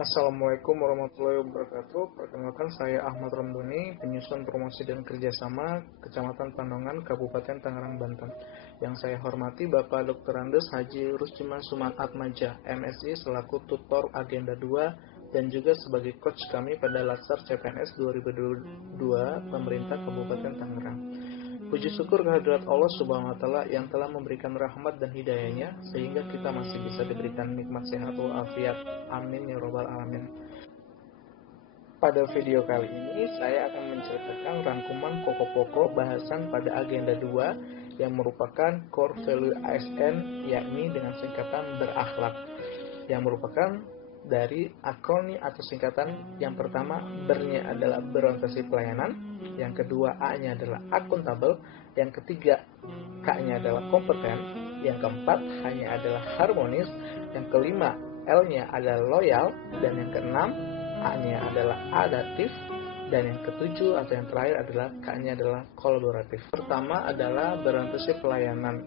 Assalamualaikum warahmatullahi wabarakatuh. Perkenalkan saya Ahmad Ramdhani, penyusun promosi dan kerjasama Kecamatan Pandongan, Kabupaten Tangerang, Banten. Yang saya hormati Bapak Dr. Andes Haji Rusdiman Suman Atmaja, MSI selaku tutor Agenda 2 dan juga sebagai coach kami pada Latsar CPNS 2022 Pemerintah Kabupaten Tangerang. Puji syukur kehadirat Allah Subhanahu wa Ta'ala yang telah memberikan rahmat dan hidayahnya sehingga kita masih bisa diberikan nikmat sehat walafiat. Amin ya robbal alamin. Pada video kali ini saya akan menceritakan rangkuman pokok-pokok bahasan pada agenda 2 yang merupakan core value ASN, yakni dengan singkatan berakhlak, yang merupakan dari akronim atau singkatan. Yang pertama, ber-nya adalah berorientasi pelayanan, yang kedua A-nya adalah akuntabel, yang ketiga K-nya adalah kompeten, yang keempat H-nya adalah harmonis, yang kelima L-nya adalah loyal, dan yang keenam A-nya adalah adaptif, dan yang ketujuh atau yang terakhir adalah K-nya adalah kolaboratif. Pertama adalah berorientasi pelayanan.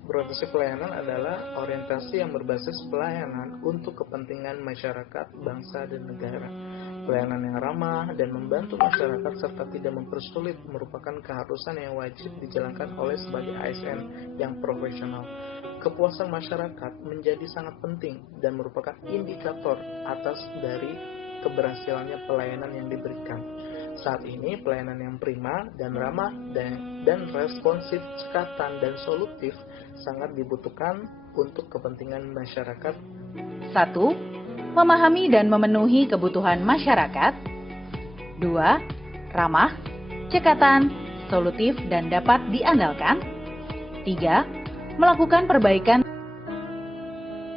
Berorientasi pelayanan adalah orientasi yang berbasis pelayanan untuk kepentingan masyarakat, bangsa, dan negara. Pelayanan yang ramah dan membantu masyarakat serta tidak mempersulit merupakan keharusan yang wajib dijalankan oleh sebagai ASN yang profesional. Kepuasan masyarakat menjadi sangat penting dan merupakan indikator atas dari keberhasilannya pelayanan yang diberikan. Saat ini pelayanan yang prima dan ramah dan responsif, cekatan dan solutif sangat dibutuhkan untuk kepentingan masyarakat. 1. Memahami dan memenuhi kebutuhan masyarakat. 2. Ramah, cekatan, solutif dan dapat diandalkan. 3. Melakukan perbaikan.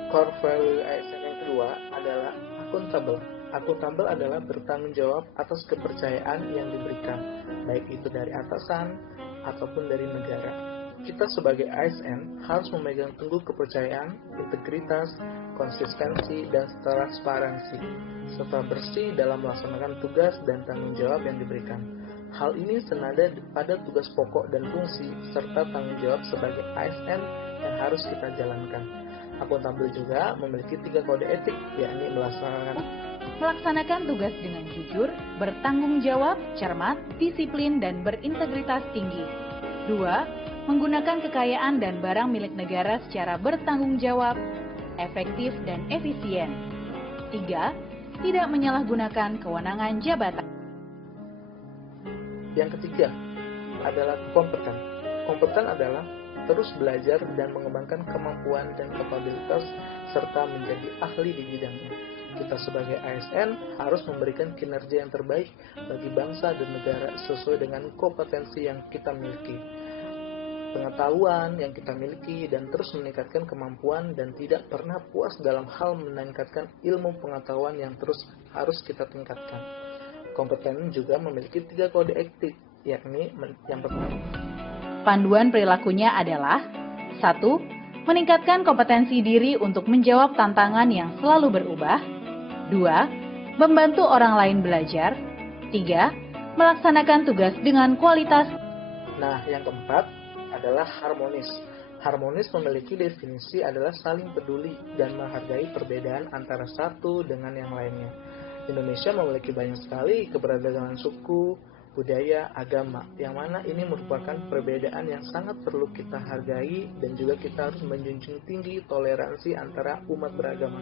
Core value ASN yang kedua adalah akuntabel. Akuntabel adalah bertanggung jawab atas kepercayaan yang diberikan, baik itu dari atasan ataupun dari negara. Kita sebagai ASN harus memegang teguh kepercayaan, integritas, konsistensi, dan transparansi, serta bersih dalam melaksanakan tugas dan tanggung jawab yang diberikan. Hal ini senada pada tugas pokok dan fungsi, serta tanggung jawab sebagai ASN yang harus kita jalankan. Akuntabel juga memiliki 3 kode etik, yakni melaksanakan tugas dengan jujur, bertanggung jawab, cermat, disiplin, dan berintegritas tinggi. 2. Menggunakan kekayaan dan barang milik negara secara bertanggung jawab, efektif, dan efisien. 3. Tidak menyalahgunakan kewenangan jabatan. Yang ketiga adalah kompeten. Kompeten adalah terus belajar dan mengembangkan kemampuan dan kapabilitas serta menjadi ahli di bidangnya. Kita sebagai ASN harus memberikan kinerja yang terbaik bagi bangsa dan negara sesuai dengan kompetensi yang kita miliki, pengetahuan yang kita miliki, dan terus meningkatkan kemampuan dan tidak pernah puas dalam hal meningkatkan ilmu pengetahuan yang terus harus kita tingkatkan. Kompeten juga memiliki 3 kode etik, yakni yang pertama. Panduan perilakunya adalah 1. Meningkatkan kompetensi diri untuk menjawab tantangan yang selalu berubah. 2. Membantu orang lain belajar. 3. Melaksanakan tugas dengan kualitas. Nah, yang keempat adalah harmonis. Harmonis memiliki definisi adalah saling peduli dan menghargai perbedaan antara satu dengan yang lainnya. Indonesia memiliki banyak sekali keberagaman suku, budaya, agama, yang mana ini merupakan perbedaan yang sangat perlu kita hargai dan juga kita harus menjunjung tinggi toleransi antara umat beragama.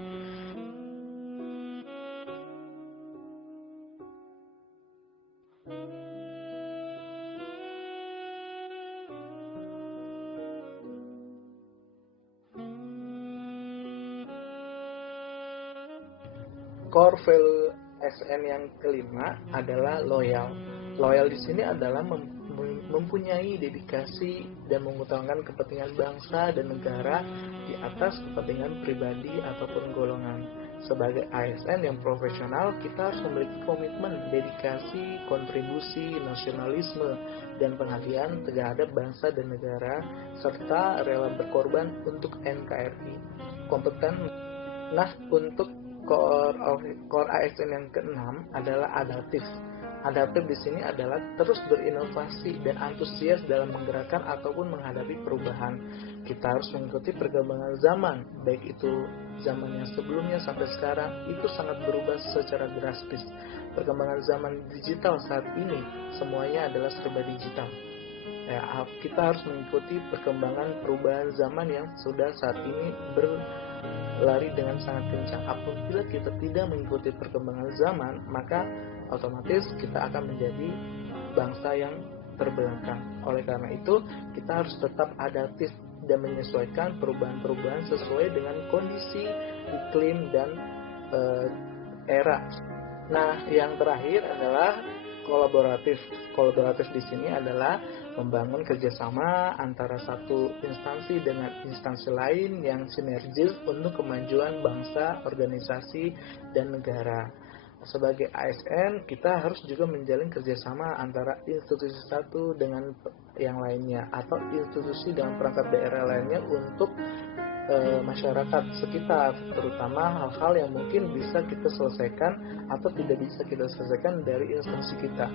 Core value ASN yang kelima adalah loyal. Loyal di sini adalah mempunyai dedikasi dan mengutamakan kepentingan bangsa dan negara di atas kepentingan pribadi ataupun golongan. Sebagai ASN yang profesional, kita harus memiliki komitmen, dedikasi, kontribusi, nasionalisme, dan pengabdian terhadap bangsa dan negara, serta rela berkorban untuk NKRI. Kompeten. Nah, untuk core ASN yang keenam adalah adaptif. Adaptif di sini adalah terus berinovasi dan antusias dalam menggerakkan ataupun menghadapi perubahan. Kita harus mengikuti perkembangan zaman, baik itu zaman yang sebelumnya sampai sekarang itu sangat berubah secara drastis. Perkembangan zaman digital saat ini semuanya adalah serba digital. Ya, kita harus mengikuti perkembangan perubahan zaman yang sudah saat ini berlari dengan sangat kencang. Apabila kita tidak mengikuti perkembangan zaman, maka otomatis kita akan menjadi bangsa yang terbelakang. Oleh karena itu, kita harus tetap adaptif dan menyesuaikan perubahan-perubahan sesuai dengan kondisi iklim dan era. Nah, yang terakhir adalah kolaboratif. Kolaboratif di sini adalah membangun kerjasama antara satu instansi dengan instansi lain yang sinergis untuk kemajuan bangsa, organisasi, dan negara. Sebagai ASN, kita harus juga menjalin kerjasama antara institusi satu dengan yang lainnya, atau institusi dengan perangkat daerah lainnya untuk masyarakat sekitar, terutama hal-hal yang mungkin bisa kita selesaikan atau tidak bisa kita selesaikan dari instansi kita.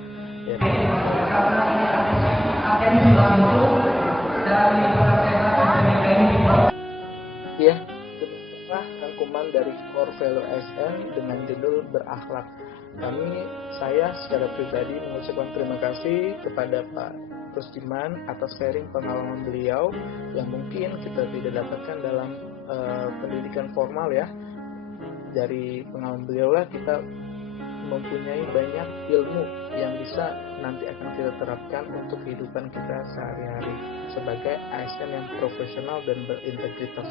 Ya, demikianlah rangkuman dari Core Value ASN dengan judul berakhlak. Saya secara pribadi mengucapkan terima kasih kepada Pak Rusdiman atas sharing pengalaman beliau yang mungkin kita tidak dapatkan dalam pendidikan formal ya. Dari pengalaman beliau lah kita mempunyai banyak ilmu yang bisa nanti akan kita terapkan untuk kehidupan kita sehari-hari sebagai ASN yang profesional dan berintegritas.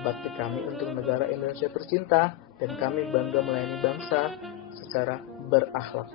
Bakti kami untuk negara Indonesia tercinta, dan kami bangga melayani bangsa secara berakhlak.